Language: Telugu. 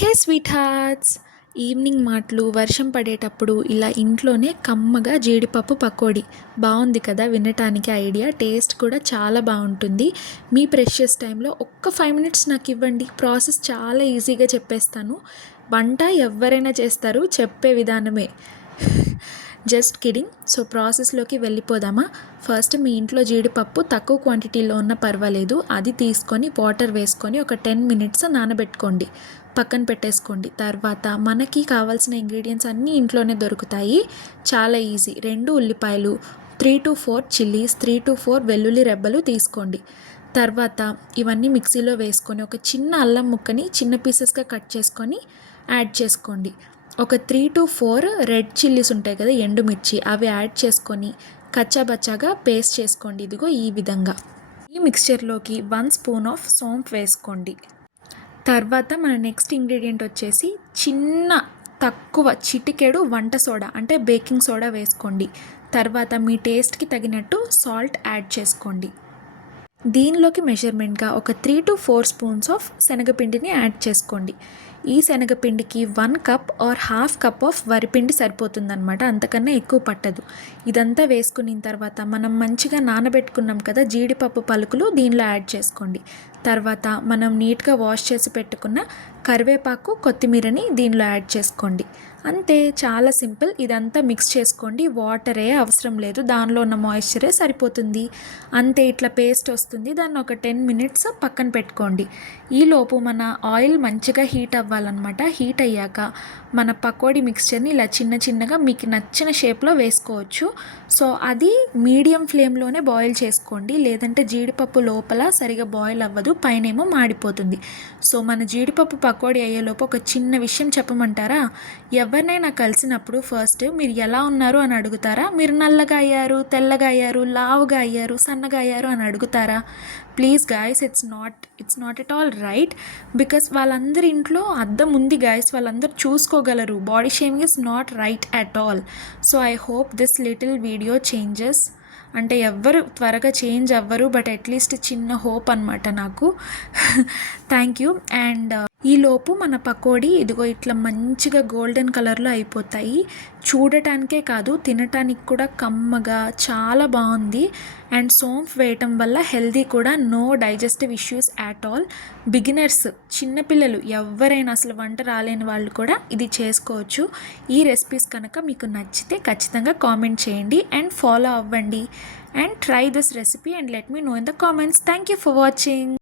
హే స్వీట్ హార్ట్స్, ఈవినింగ్ మాటలు వర్షం పడేటప్పుడు ఇలా ఇంట్లోనే కమ్మగా జీడిపప్పు పకోడీ బాగుంది కదా. వినటానికి ఐడియా, టేస్ట్ కూడా చాలా బాగుంటుంది. మీ ప్రెషియస్ టైంలో ఒక్క 5 మినిట్స్ నాకు ఇవ్వండి, ప్రాసెస్ చాలా ఈజీగా చెప్పేస్తాను. వంట ఎవరైనా చేస్తారు, చెప్పే విధానమే. Just kidding. సో ప్రాసెస్లోకి వెళ్ళిపోదామా. ఫస్ట్ మీ ఇంట్లో జీడిపప్పు తక్కువ క్వాంటిటీలో ఉన్న పర్వాలేదు, అది తీసుకొని వాటర్ వేసుకొని ఒక 10 మినిట్స్ నానబెట్టుకోండి, పక్కన పెట్టేసుకోండి. తర్వాత మనకి కావాల్సిన ఇంగ్రీడియంట్స్ అన్నీ ఇంట్లోనే దొరుకుతాయి, చాలా ఈజీ. 2 ఉల్లిపాయలు, 3 to 4 చిల్లీస్, 3 to 4 వెల్లుల్లి రెబ్బలు తీసుకోండి. తర్వాత ఇవన్నీ మిక్సీలో వేసుకొని ఒక చిన్న అల్లం ముక్కని చిన్న పీసెస్గా కట్ చేసుకొని యాడ్ చేసుకోండి. ఒక 3 to 4 రెడ్ చిల్లీస్ ఉంటాయి కదా, ఎండుమిర్చి, అవి యాడ్ చేసుకొని కచ్చాబచ్చాగా పేస్ట్ చేసుకోండి. ఇదిగో ఈ విధంగా. ఈ మిక్స్చర్లోకి 1 స్పూన్ ఆఫ్ సోంపు వేసుకోండి. తర్వాత మన నెక్స్ట్ ఇంగ్రీడియంట్ వచ్చేసి తక్కువ చిటికెడు వంట సోడా అంటే బేకింగ్ సోడా వేసుకోండి. తర్వాత మీ టేస్ట్కి తగినట్టు సాల్ట్ యాడ్ చేసుకోండి. దీనిలోకి మెజర్మెంట్గా ఒక 3 to 4 స్పూన్స్ ఆఫ్ శనగపిండిని యాడ్ చేసుకోండి. ఈ శనగపిండికి 1 cup or half cup of వరిపిండి సరిపోతుందన్నమాట, అంతకన్నా ఎక్కువ పట్టదు. ఇదంతా వేసుకున్న తర్వాత మనం మంచిగా నానబెట్టుకున్నాం కదా జీడిపప్పు పలుకులు, దీనిలో యాడ్ చేసుకోండి. తర్వాత మనం నీట్గా వాష్ చేసి పెట్టుకున్న కరివేపాకు, కొత్తిమీరని దీనిలో యాడ్ చేసుకోండి. అంతే, చాలా సింపుల్. ఇదంతా మిక్స్ చేసుకోండి, వాటరే అవసరం లేదు, దానిలో ఉన్న మాయిశ్చరే సరిపోతుంది. అంతే, ఇట్లా పేస్ట్ వస్తుంది. దాన్ని ఒక 10 మినిట్స్ పక్కన పెట్టుకోండి. ఈలోపు మన ఆయిల్ మంచిగా హీట్ అవ్వాలన్నమాట. హీట్ అయ్యాక మన పకోడీ మిక్స్చర్ని ఇలా చిన్నగా మీకు నచ్చిన షేప్లో వేసుకోవచ్చు. సో అది మీడియం ఫ్లేమ్లోనే బాయిల్ చేసుకోండి, లేదంటే జీడిపప్పు లోపల సరిగా బాయిల్ అవ్వదు, పైనేమో మాడిపోతుంది. సో మన జీడిపప్పు పకోడీ అయ్యేలోపు ఒక చిన్న విషయం చెప్పమంటారా. ఎవరినైనా కలిసినప్పుడు ఫస్ట్ మీరు ఎలా ఉన్నారు అని అడుగుతారా? మీరు నల్లగా అయ్యారు, తెల్లగా అయ్యారు, లావుగా అయ్యారు, సన్నగా అయ్యారు అని అడుగుతారా? Please guys, it's not at all right. Because వాళ్ళందరి ఇంట్లో అద్దం ఉంది గాయస్, వాళ్ళందరూ చూసుకోగలరు. Body shaming is not right at all. So I hope this little video changes. అంటే ఎవ్వరు త్వరగా చేంజ్ అవ్వరు, బట్ అట్లీస్ట్ చిన్న హోప్ అనమాట నాకు. Thank you. అండ్ ఈలోపు మన పకోడీ ఇదిగో ఇట్లా మంచిగా గోల్డెన్ కలర్లో అయిపోతాయి. చూడటానికే కాదు, తినటానికి కూడా కమ్మగా చాలా బాగుంది. అండ్ సోంపు వేయటం వల్ల హెల్దీ కూడా, no digestive issues at all. Beginners, చిన్నపిల్లలు, ఎవరైనా అసలు వంట రాలేని వాళ్ళు కూడా ఇది చేసుకోవచ్చు. ఈ రెసిపీస్ కనుక మీకు నచ్చితే ఖచ్చితంగా కామెంట్ చేయండి అండ్ ఫాలో అవ్వండి. And try this recipe and let me know in the comments. Thank you for watching.